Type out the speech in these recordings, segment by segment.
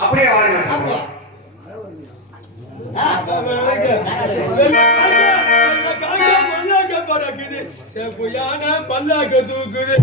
அப்படியே வாருங்க. பல்லாக்க தூக்குது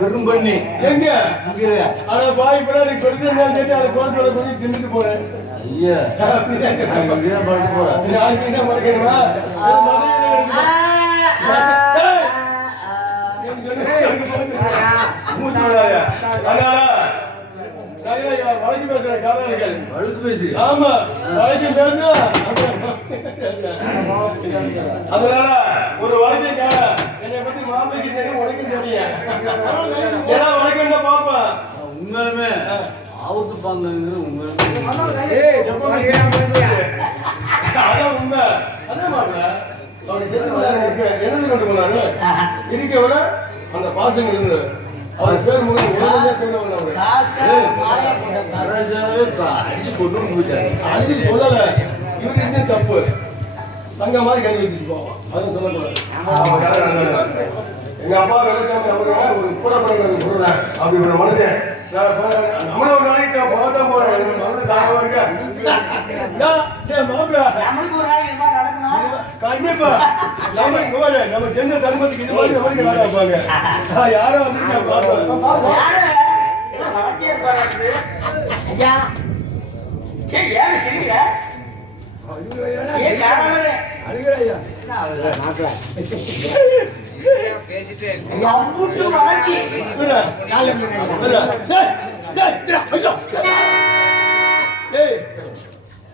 பெரும் பண்ணி எங்க ஆனா பாய் பின்னாடி கொடுத்து அதை குழந்தை கொஞ்சம் தின்னுட்டு போறேன். ஐயா போறேன் நாளைக்கு என்ன பண்ணணுமா மூச்சு விடாத. வழக்கு பேசுற காரணங்கள் வழக்கு பேசி ஆமா வழக்கு பேசு. அதனால ஒரு வழக்கை காண என்னை பத்தி மாப்பிளைக்கு தெரியும் உனக்கு தெரியும். ஏன்னா உனக்கு என்ன பாப்பா உண்மையுமே ஆவுத்து பாங்கிறது அதான் உண்மை. அதான் மாப்பிள்ள என்ன கொண்டு போனாரு இருக்க விட அந்த பாசங்க இருந்து அவர் பேர் அடிச்சு கொள்ளல. இவரு இந்த தப்பு தங்க மாதிரி கை வச்சுட்டு போவோம். அது சொல்லக்கூடாது. எங்க அப்பா விளக்காம ஒரு கூட படம் அப்படி ஒரு மனுஷன் நம்மள ஒரு நாளைக்கு போதான் போறேன். கண்டிப்பா நமக்கு எந்த தர்மத்துக்கு இது மாதிரி நமக்கு நாடாப்பாங்க. யாரும் வந்து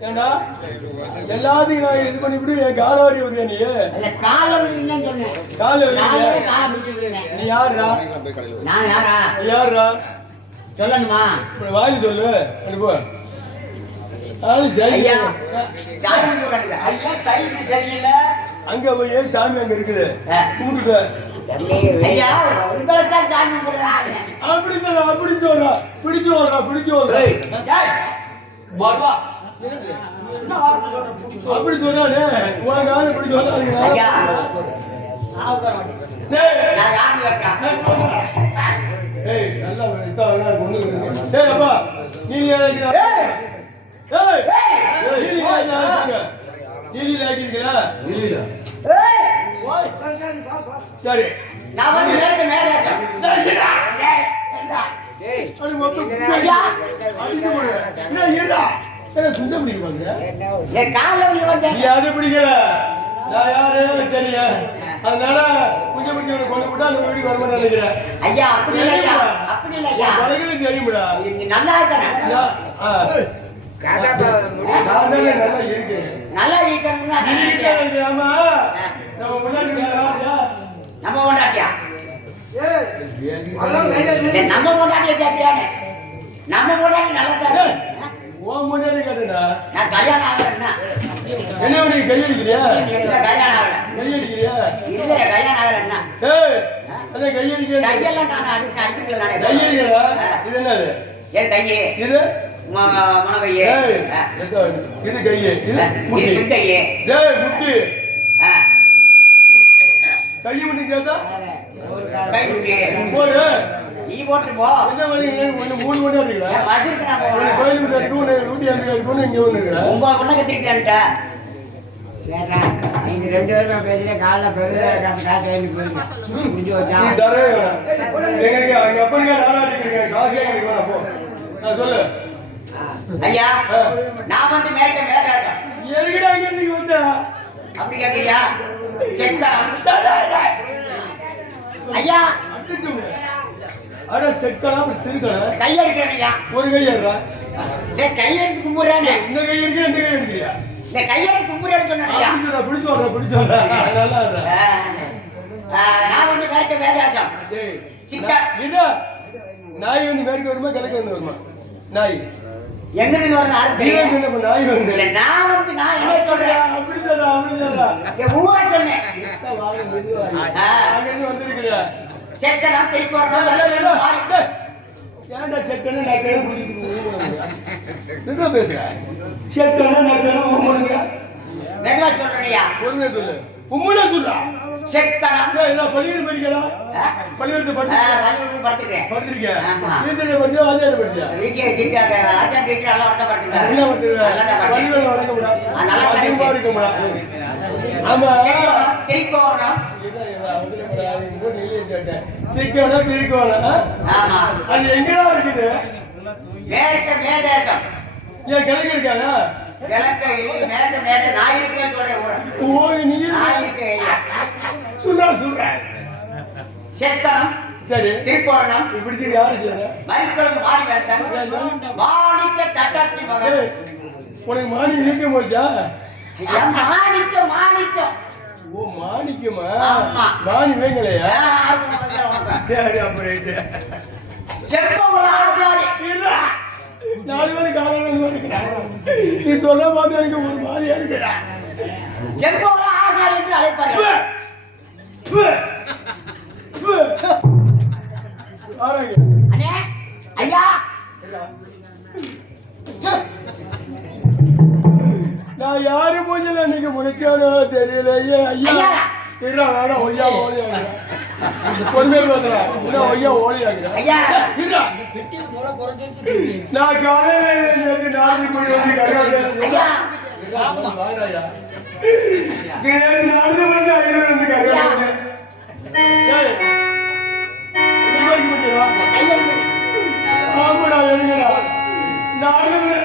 ஏன்னா எல்லாத்தையும் நான் இது பண்ணிவிட்டு என் காலாடி வருவியா நீ நீ யாருடா யாருடா சொல்லணுமா வாங்கி சொல்லு அங்க போய் சாமி அங்க இருக்குது கூப்பிட்டு அப்படி சொல்றா பிடிச்சு சொல்றா பிடிச்சு சொல்றா அப்படி சொன்னானே உனக்கு இப்படி சொல்லாதீங்க. அப்பா நீ சரி நான் வந்து மேற்கு மேலேசம். என் காலில் வந்து வந்தேன். நீ அது பிடிக்கல நான் யாரு தெரியும் அதனால குஞ்ச குஞ்சு கொண்டு விட்டா அந்த வீட்டுக்கு வர மாட்டேன் நினைக்கிறேன். ஐயா அப்படி இல்லையா, அப்படி இல்லையா, உனக்கு தெரியும்டா நல்லா இருக்கேன். நான் தானே நல்லா இருக்கேன். நல்லா இருக்கேன். ஆமா நம்ம முன்னாடி நம்ம கொண்டாட்டியா நம்ம கொண்டாட்டிய கேட்கிறானே. நம்ம கொண்டாட்டி நல்லா தான். உன் முன்னாடி கேட்டா நான் கல்யாணம் ஆகல. என்ன நீ கையடிக்கிறியா? இல்ல கல்யாணம் ஆகல. கையடிக்கிறியா? இல்ல கல்யாணம் ஆகல. ஏய் அதே கையடிக்கிற கையெல்லாம் நான் அடிக்கல. நானே கையடிக்கிறா. இது என்னது? ஏன் கையே இது மனகையே. இது கையே. இது முட்டி கையே. டேய் முட்டி. கையை முட்டி கேட்டா கை முட்டி போடு. நீ போட்டு போ. என்ன வழி ஒன்று மூணு மணி இருக்கா? வச்சிருக்க நான் போறேன். கோயிலுக்கு இருக்கு நூற்றி ஐம்பது இருக்கு இங்கே ஒன்று இருக்கா? 9 பொண்ணை கத்திருக்கேன்டா. சரிடா, நீங்க 2 பேரும் பேசுறீங்க. காலைல காசு வாங்கி போயிருங்க. முடிஞ்சு வச்சா நீ தரவே வேணாம். எங்க அப்பனுக்கே நாடாடிக்கிறீங்க. காசே எனக்கு வேணாம் போ. நான் சொல்லு. ஐயா நான் வந்து மேற்கு மேலேசம். எதுக்குடா இங்க நீ வந்த? அப்படி கேக்குறியா? செக்கரம். ஐயா அட செட்டா அப்படி திருக்கணும். கையெடுக்கிறேன்யா. ஒரு கை ஏறா. கையெடுத்து கும்புறானே. இந்த கை எடுக்க இந்த கை எடுக்கிறியா? இந்த கையெடுத்து கும்புறேன்னு சொன்னேன்யா. பிடிச்சோட நல்லா இருக்கா? நான் வந்து மேற்கு மேலேசம். என்ன நாய் வந்து மேற்கு வருமா கிழக்கு வந்து வருமா? நாய் எங்கிட்டு வருது யாரும் தெரியும். நாய் வந்து இல்ல நான் வந்து நான் என்ன சொல்றேன்? அப்படிதான் என் ஊரை சொன்னேன். வந்திருக்கிறியா? செக்கனா திருப்பி ஏன்டா செக்கன்னு நான் கிழமை பிடிச்சிட்டு பேசுறேன். செக்கன்னா நான் கிழமை உண்மைங்க மெதுவா சொல்றேன்யா. பொறுமையா சொல்லு. உண்மையா சொல்றா. செக்கனா எல்லாம் பள்ளியில் படிக்கலா? பள்ளிக்கூடத்தை படுத்துக்கிறேன். படிச்சிருக்கேன். வீட்டில் படிச்சா ஆச்சாரம் படிச்சா? வீட்டில் வச்சுட்டு ஆச்சாரம் வீட்டில் நல்லா வளர்த்த படுத்துக்கிறேன். என்ன வந்துருவேன்? பள்ளிக்கூடம் வளர்க்க முடியாது. இருக்க முடியாது. ஆமா திருக்கோணம். சிக்கனம் திருக்கோணம். ஆமா அது எங்கடா இருக்குது? மேற்கு மேலேசம். ஏன் கிழக்கு இருக்காங்க? கிழக்கு மேற்கு மேலே நான் இருக்கேன்னு சொல்றேன் ஊரை. ஓய் நீ நான் இருக்கேன். சொல்ற செக்கனம் சரி திருக்கோணம். இப்படி யாரு செய்யற? மறிக்குளம் மாறி வேந்தன் மாணிக்க தட்டாத்தி மகன். உனக்கு மாணி நீக்க போச்சா? மாணிக்கம் மாணிக்கம். ஓ மாணிக்கமா? ஆமா. மாணி வேங்கலையா? சரி அப்புறம் செப்பவள ஆசாரி. நாலு பேரு காலம் நீ சொல்ல பார்த்து எனக்கு ஒரு மாதிரியா இருக்கிற. செப்பவள ஆசாரி என்று அழைப்பார்கள். அண்ணே ஐயா நான் யாரு மூஞ்சில இன்னைக்கு முடிக்கானோ தெரியலையே. ஐயா இல்ல வேணா ஒய்யா ஓடி ஆகிறேன். பொறுமையா பேசுறேன். இல்ல ஒய்யா ஓடி ஆகிறேன். ஐயா நான் காலையில நாளைக்கு போய் வந்து கருவாடு நாலு மணி 5 வந்து கருவாடு ஆமாடா எழுதுடா 4 மணி.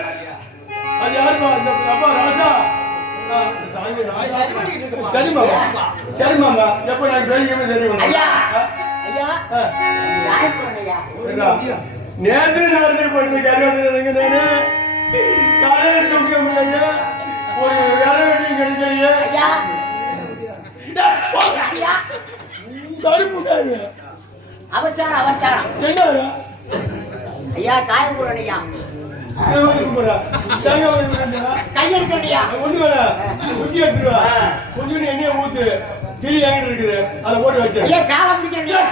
அது யாருமா? இந்த அப்பா ராசா. சரி மாமா சரி மாமா. எப்ப நான் பேசிக்கவே சரி ஐயா ஐயா சாயப்பூரன் ஐயா. நேற்று நாளே பண்ணி கருவாடு நானு காலையில தூக்க முடியலையே. ஒரு வேலை வெட்டியும் கிடைக்கலையே. ஐயா ஐயா தடுப்புட்டாரு. அவச்சாரம் அவச்சாரம். என்ன ஐயா சாயப்பூரன் ஐயா. கையெடுக்கண்டியா ஒண்ணு வேணா குஞ்சு எடுத்துருவா. கொஞ்சம் எண்ணெய ஊத்து திரி எங்கிட்ட இருக்குது அதை போட்டு வச்சு ஐயா காலம் பிடிக்கிறேன்.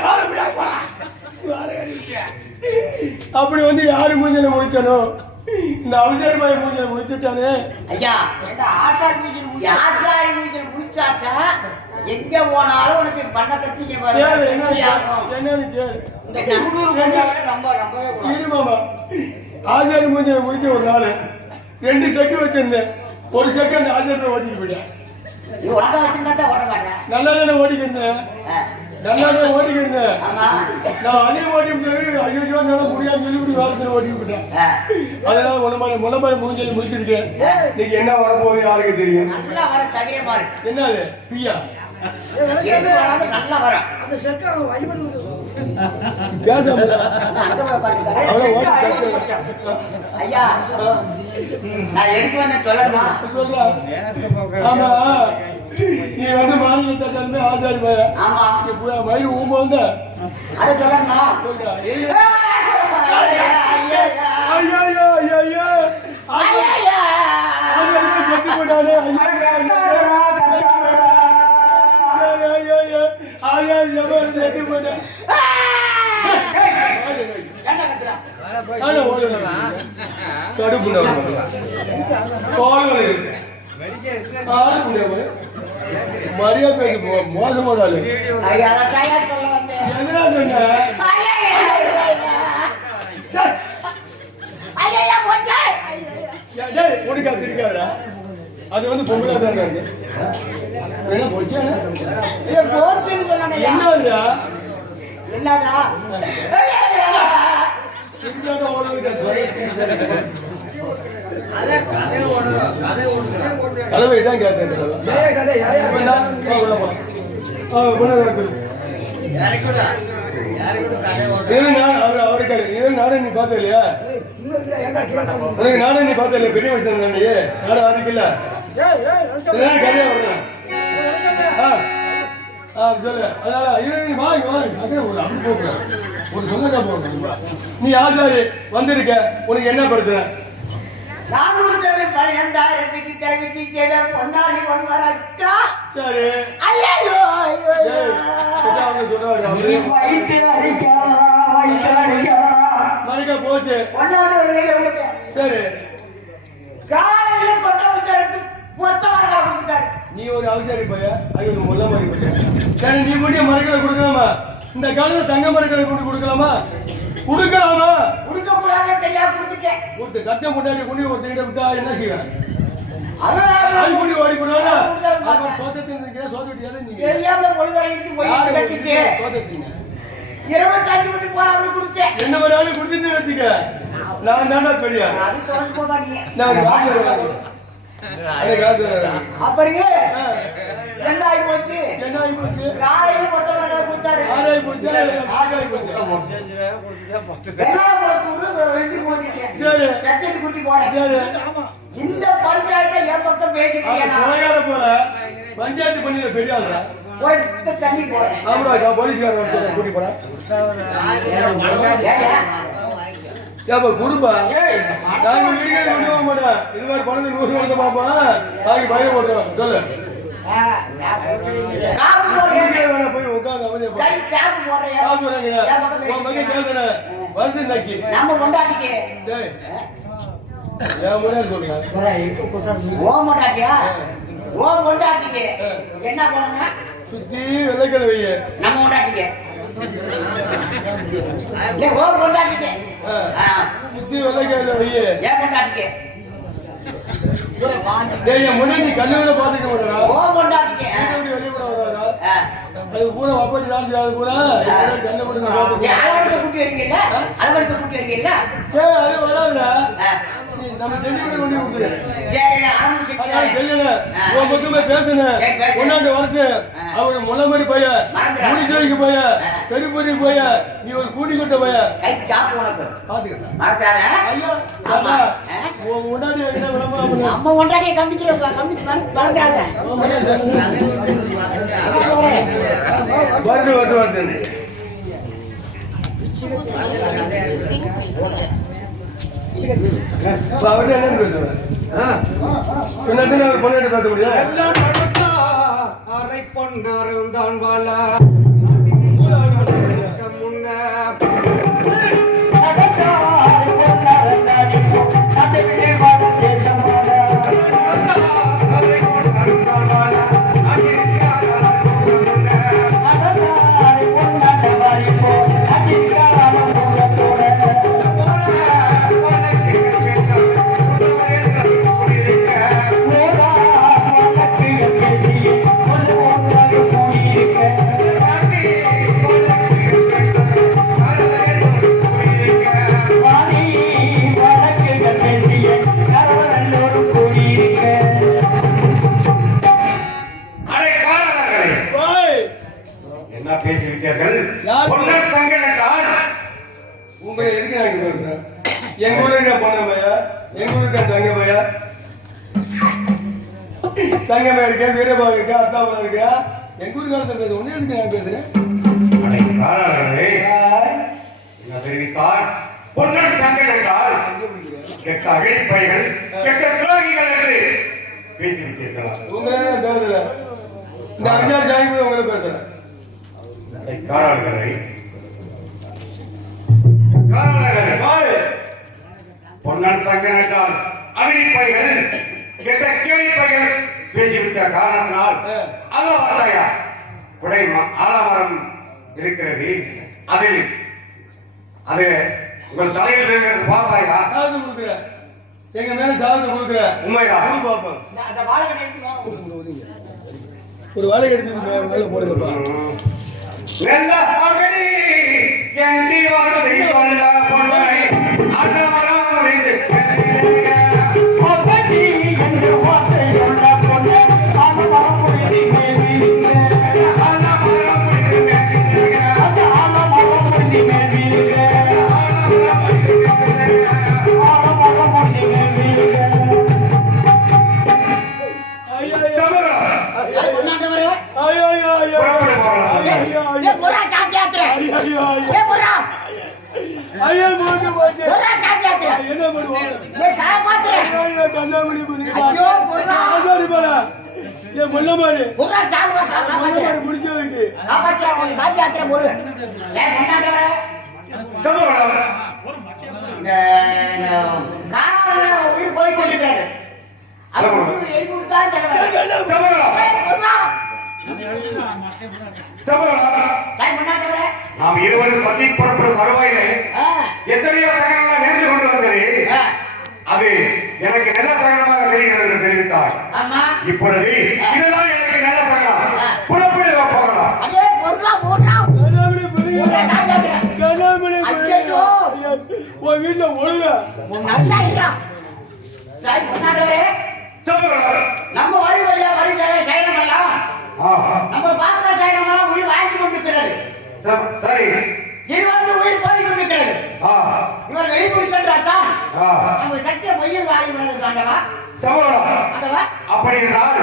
அப்படி வந்து யாரு மூஞ்சல முடிக்கணும்? இந்த அவசர பாய் மூஞ்சல முடிச்சுட்டானே. ஐயா ஆசாரி மூஞ்சல் முடிச்சாக்க எங்க போனாலும் உனக்கு பண்ண கத்திங்க என்னன்னு கேளு. ரொம்பவே இருமாமா ஆச்சாரி மூஞ்சல முடிக்க ஒரு நாள் 2 செக்கு வச்சிருந்தேன். ஒரு செக்கு அந்த ஆச்சாரிய ஓட்டிட்டு போயிட்டேன். நீ உலக வச்சிருந்தா ஓட மாட்டேன். நல்லா தானே ஓடிக்கிறேன், நல்லா தான் ஓடிக்கிறேன். ஆமா. நான் அதையும் ஓட்டி விட்டு ஐயோ என்னால முடியாம சொல்லி இப்படி வாரத்தில் ஓட்டி விட்டேன். அதனால முளமாரி மூஞ்சலி முடிச்சிருக்கேன். இன்னைக்கு என்ன வரப்போகுது யாருக்கு தெரியும். நல்லா வர தவிர பாரு. என்ன அது பியா எது வராது நல்லா வரும். அந்த செட்டர் வைபன் பேசாம அந்த பாட்டு அவ்வளவு ஓடி ஐயா நான் எதுக்கு வந்து சொல்லணுமா? சொல்றா. ஆமா நீ வந்து மாநிலத்தை தந்து ஆச்சாரி பைய. ஆமா. மயிறு ஊம்ப வந்து அதை சொல்லணுமா? சொல்றா. ஐயா ஐயா ஐயா ஐயா செத்து போட்டானே. செத்து போட்டேன். கடுப்பு மரியா பேருக்கு மோசமான ஆளு. எதுனா சொன்ன உனக்கு அது இருக்காதா? அது வந்து பொம்பளை தானே இருக்கு. என்ன போச்சா? என்னடா என்னதா கலவை தான் கேட்டேன். அவருக்கு நானும் நீ பார்த்த இல்லையா? உனக்கு நானும் நீ பார்த்த இல்லையா? பெரிய மனுஷன் நானும் அதுக்கு இல்ல கதையா வரணும். சொல்லு. அதனால ஒரு சொந்தக்கா போக நீ யாரு வந்திருக்க? உனக்கு என்ன படுத்துற? நான் கொடுத்தது 12,000க்கு தெரிவித்து செய்த பொன்னாடி ஒன்வரக்கா. சரி. ஐயோ வயிற்று அடிக்காதா மணிக்கா போச்சு. பொன்னாடி ஒரு கையில கொடுக்க. சரி. காலையில கொட்ட வச்சருக்கு பொத்த வரகா கொடுத்தாரு. நீ ஒரு அவசரி பைய, அது ஒரு முல்ல மாதிரி பைய. நீ கூட்டிய மரக்கலை கொடுக்கலாமா? இந்த காலத்துல தங்க மரக்கலை கொண்டு கொடுக்கலாமா? கொடுக்கலாமா? கொடுக்க கூடாது தெரியாம கொடுத்துட்டேன். கொடுத்து கட்ட முன்னாடி கொண்டு ஒருத்தங்கிட்ட விட்டா என்ன செய்வேன்? அது கூட்டி ஓடி போனா சோதத்தின் சோதட்டி தெரியாம கொள்கை போய் கட்டிச்சு. 25 விட்டு போறவங்க கொடுத்தேன். என்ன ஒரு ஆளு கொடுத்துட்டு வச்சுக்க. நான் தானே பெரிய அது தொடர்ந்து போக மாட்டீங்க. அப்புறம் என்ன ஆகி போச்சு? காலையில கொத்த வரகா கொடுத்தாரு. இந்த பஞ்சாயத்தை என் பக்கம் பேசிட்டு போல பஞ்சாயத்து பண்ணி பெரிய ஆளா தண்ணி போறேன். போலீஸ்காரன் கூட்டி போறேன். குடும்பா நாங்க வீடுகளே கொண்டு போக மாட்டோம். இது மாதிரி பணத்தை 100 கொடுத்த பாப்பா பாக்கி பயம் போட்டுருவோம். சொல்லு. போய் உட்காந்து அமைதியா வந்து நக்கி நம்ம கொண்டாட்டிக்கு என் முன்னாடி சொல்லுங்க. ஓ கொண்டாட்டியா? ஓ கொண்டாட்டிக்கு என்ன பண்ணுங்க? சுத்தி வெள்ளைக்கடை வைய நம்ம கொண்டாட்டிக்கு ஓ கொண்டாட்டிக்கு சுத்தி வெள்ளைக்கடை வைய ஏன் கொண்டாட்டிக்கு முன்னாடி கல்லூரியில பாத்துக்க மாட்டா. ஓ கொண்டாட்டிக்கு வெளியே கூட வராதா? அது பூரா அப்படி நாள் அது பூரா கல்ல கூட அளவெடுக்க கூட்டி இருக்கீங்களா? அளவெடுக்க கூட்டி இருக்கீங்களா? அது வராதுடா. நம்ம செஞ்சு கொண்டு கொடுத்துரு. சரி ஆரம்பிச்சு சொல்லல உன் பக்கமே பேசுனேன். கொண்டாந்து வரட்டு அவர் முளை மாதிரி பைய முடிச்சவைக்கு பைய பெருப்பொறி பைய நீ ஒரு கூட்டி கொட்ட பைய கைக்கு சாப்பிட்டு உனக்கு பாத்துக்கிட்டேன். மறக்காத ஐயா உன் முன்னாடி என்ன விளம்பரம் நம்ம கொண்டாடிய கம்பிக்கிறோம் கம்பிச்சு மறந்துடாத. வருது வருது வருது. அவர்கிட்ட என்னன்னு பேசுவேன்? என்னதுன்னு அவர் பொண்ணு பேச முடியாது. அரை பொன்னாரும் தான் வாழ See you. என்ன பேசிவிட்டீர்கள்? யார்? பொன்னர் சங்கன் என்றால் உங்களை எதுக்கு நான் இங்க பேசுறேன்? எங்க ஊர்ல இருக்க பொண்ணு பையா, எங்க ஊர்ல இருக்க தங்க பையா, சங்கமே இருக்க, வீரபா இருக்க, அத்தாபுரம் இருக்க, எங்க ஊர் காலத்துல பேச ஒண்ணு எதுக்கு நான் பேசுறேன்? அடே காரணங்களே, என்ன தெரிவித்தார்? பொன்னர் சங்கன் என்றால் கெட்ட அகழிப்பைகள், கெட்ட துரோகிகள் என்று பேசிவிட்டீர்களா? உங்களே பேசல, இந்த அஞ்சாறு சாமி உங்களை பேசுறேன். அடே காரணங்களே, காரணங்களே, பொன்னன் சங்கன் என்றால் அகழிப்பைகள், கெட்ட கேளிப்பைகள் பேசிவிட்ட காரணத்தினால் அதோ பார்த்தாயா குடை ஆலமரம் இருக்கிறது, அதில் அது உங்கள் தலையில் இருக்கிறது பாப்பாயா? சாதத்தை கொடுக்குற, எங்க மேல சாதத்தை கொடுக்குற உண்மையா? பார்ப்போம். அந்த வாழைக்கட்டை எடுத்துக்கோ. ஒரு வாழை எடுத்து மேல போடுங்கப்பா. நல்ல அகழி எந்தி வாழ்வதை சொல்ல பொன்னை ஆலமரம் அறிந்து அப்படி என்று வார்த்தை சொல்ல பொண்ணு ஆலமரம் புரிதி மேவிங்க. அந்த ஆலமரம் புரிதி மேவிங்க. ஆலமரம் புரிதி மேவிங்க. புறா காப்பியாத்திர. புறா ஐயா போட்டு போச்சு. புறா காப்பியாத்திர. என்ன பண்ணுவோம்? காப்பாத்திர. கண்ணாமணி ஐயோ புறா. என் முள்ள மாதிரி புறா சாகுவா காப்பாத்திர. முடிஞ்ச வைக்கு காப்பாத்திர உனக்கு காப்பியாத்திர போடு. இந்த காரணம் உயிர் போய் கொண்டிருக்கிறது. அது எழுப்பிவிட்டுதான் நாம் இருவரும் பத்தி புறப்படும் வருவாயிலே எத்தனையோ சகனங்கள் நேர்ந்து கொண்டு வந்தது. அது எனக்கு நல்ல சகனமாக தெரிகிறது என்று தெரிவித்தார். இப்பொழுது இதுதான் எனக்கு நல்ல சகனம். புறப்படு போகலாம். அதே பொருளா போட்டா உன் வீட்டுல ஒழுங்க நல்லா இருக்கா. சரி முன்னாடி நம்ம வரி வழியா வரி சயனம் எல்லாம் நம்ம பார்க்கிற சயனமெல்லாம் உயிர் வாழ்ந்து கொண்டிருக்கிறது. சரி இது வந்து உயிர் போய் கொண்டிருக்கிறது. இவர் வெளிப்படி சென்றாத்தான் நம்ம சத்திய பொய்யில் வாங்கி விடுறது ஆண்டவா. ஆண்டவா அப்படி என்றால்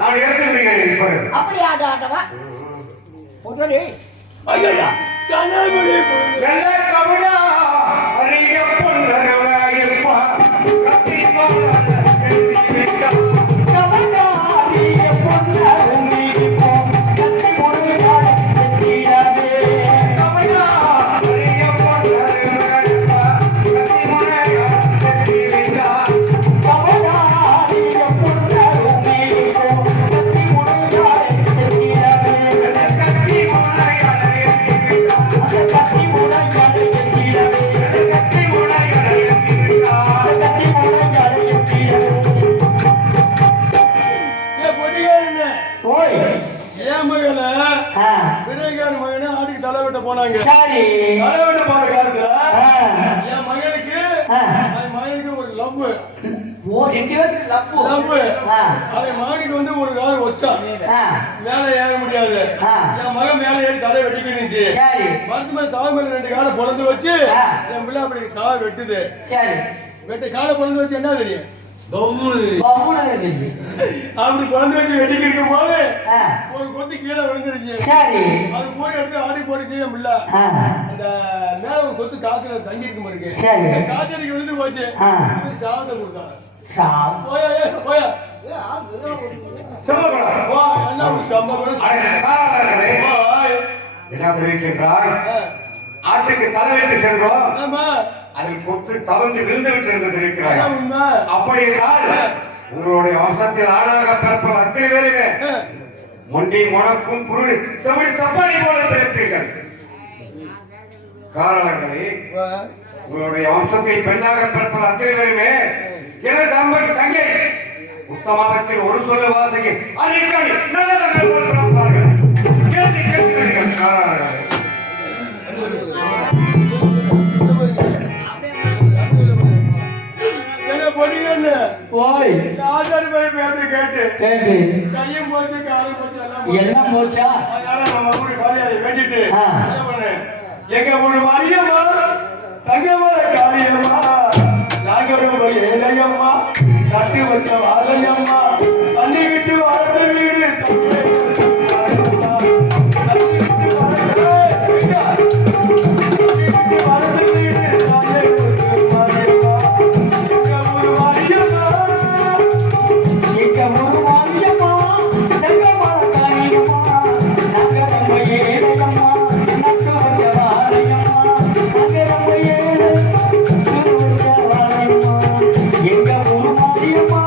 நான் எடுத்து விடுகிறேன். இப்பொழுது அப்படி ஆண்டவா ஒன்றே ஐயா கண்ணாமணி வெள்ள கவிடா அறிய பொன்னரவாயப்பா கத்தி போனாங்க. தலைவட்ட போன காலத்துல என் மகனுக்கு ஒரு லவ் அவன் மகனுக்கு வந்து ஒரு காலம் வச்சான். மேல ஏற முடியாது. என் மகன் மேல ஏறி தலை வெட்டிக்கு இருந்துச்சு. மருந்து மேல தாய் மேல 2 காலை பொழந்து வச்சு என் பிள்ளை அப்படி காலை வெட்டுது. காலை பொழந்து வச்சு என்ன தெரியும்? அப்படி குழந்தை வச்சு வெட்டிக்கு இருக்கும் போது ஒரு கொத்து கீழே விழுந்துருச்சு. அது போய் எடுத்து ஆடி போட்டு முடியல. அந்த மேல ஒரு கொத்து காத்துல தங்கி இருக்கும் இருக்கு. காத்தடிக்கு விழுந்து போச்சு. சாதத்தை கொடுத்தாங்க. என்ன தெரிவிக்கின்றார்? ஆட்டுக்கு தலைவெட்டு சென்றோம். அதில் கொத்து தவந்து விழுந்து விட்டு என்று தெரிவிக்கிறார். அப்படி என்றால் உங்களுடைய வம்சத்தில் ஆளாக பிறப்ப அத்தனை பேருமே மொண்டி முடக்கும் குருடி செவடி சப்பாடி போல பிறப்பீர்கள். காரணங்களே உங்களுடைய வம்சத்தில் பெண்ணாக பிறப்ப அத்தனை பேருமே எனது அம்மன் தங்கை உத்தமாபத்தில் ஒரு சொல்ல வாசகி அடிக்கடி நல்லதாக பிறப்பார்கள். கேட்டு கேட்கிறீர்கள். காரணங்களே பொடியன்னு ஓய் இந்த ஆசாரி போய் பேருந்து கேட்டு கேட்டு கையும் போச்சு காலும் போச்சு எல்லாம் போச்சு. எல்லாம் போச்சா அதனால நம்ம கூட காலியாதை வேண்டிட்டு ஆ. என்ன பண்ணேன் எங்க ஒரு மாரியம்மா தங்கமல காளியம்மா நாங்க ரொம்ப ஏழையம்மா கட்டி வச்ச வாழையம்மா தண்ணி விட்டு வளர்த்த வீடு தண்ணி விட்டு வளர்த்த வீடு தாயே ஒரு மாரியம்மா எங்க ஒரு மாரியம்மா எங்க ஒரு மாரியம்மா எங்க மலக்காரியம்மா நாங்க ரொம்ப ஏழையம்மா நட்டு வச்ச வாழையம்மா நாங்க ரொம்ப ஏழை நட்டு வச்ச வாழையம்மா எங்க ஒரு மாரியம்மா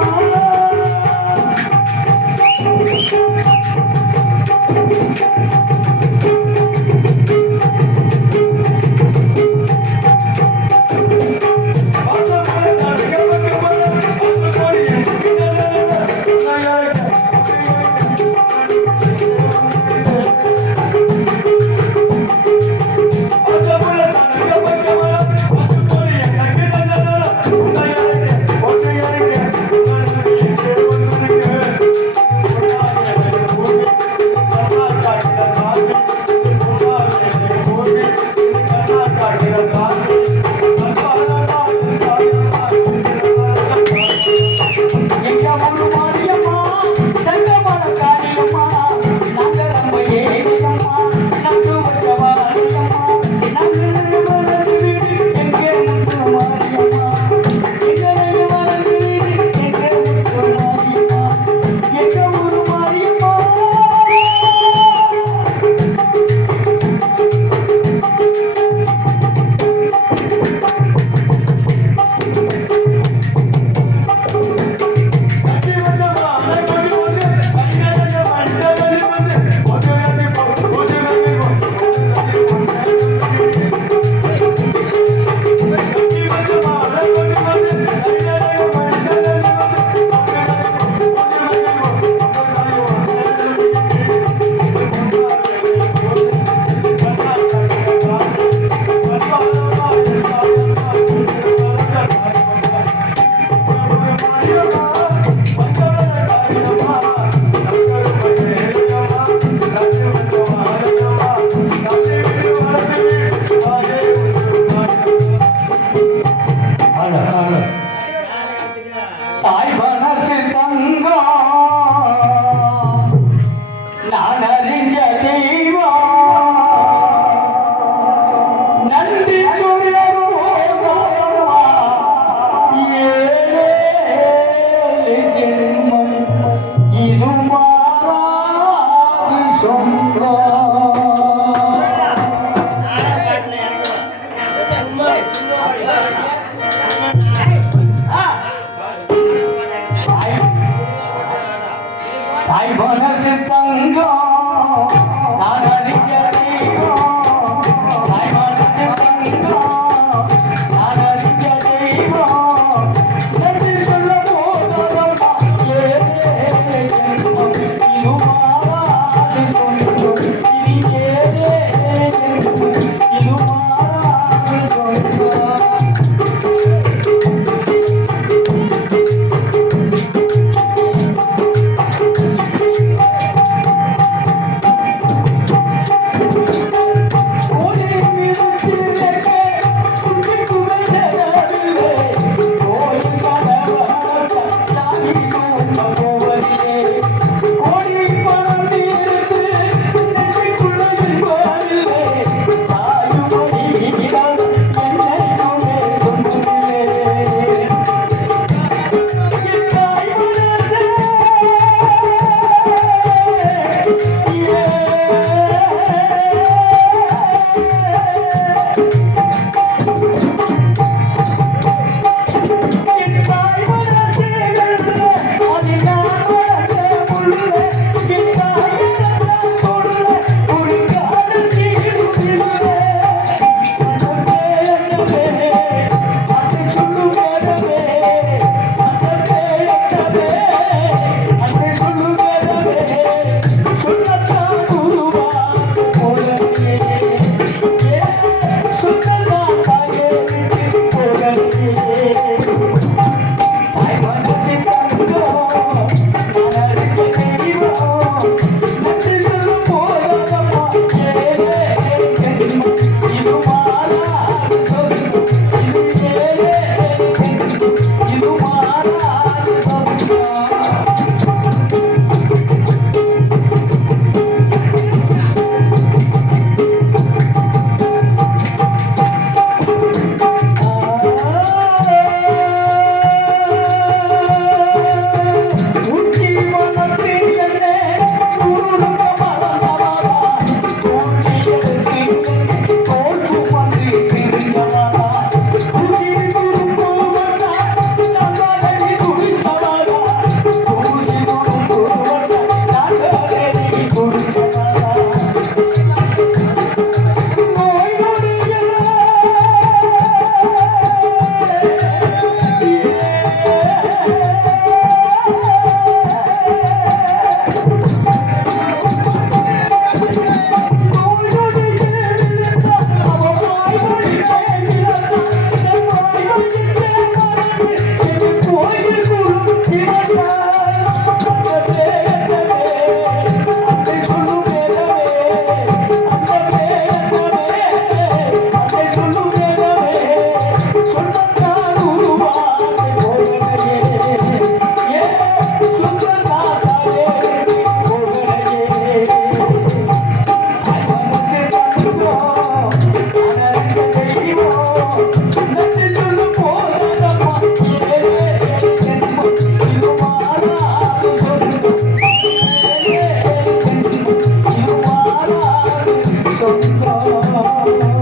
ஓ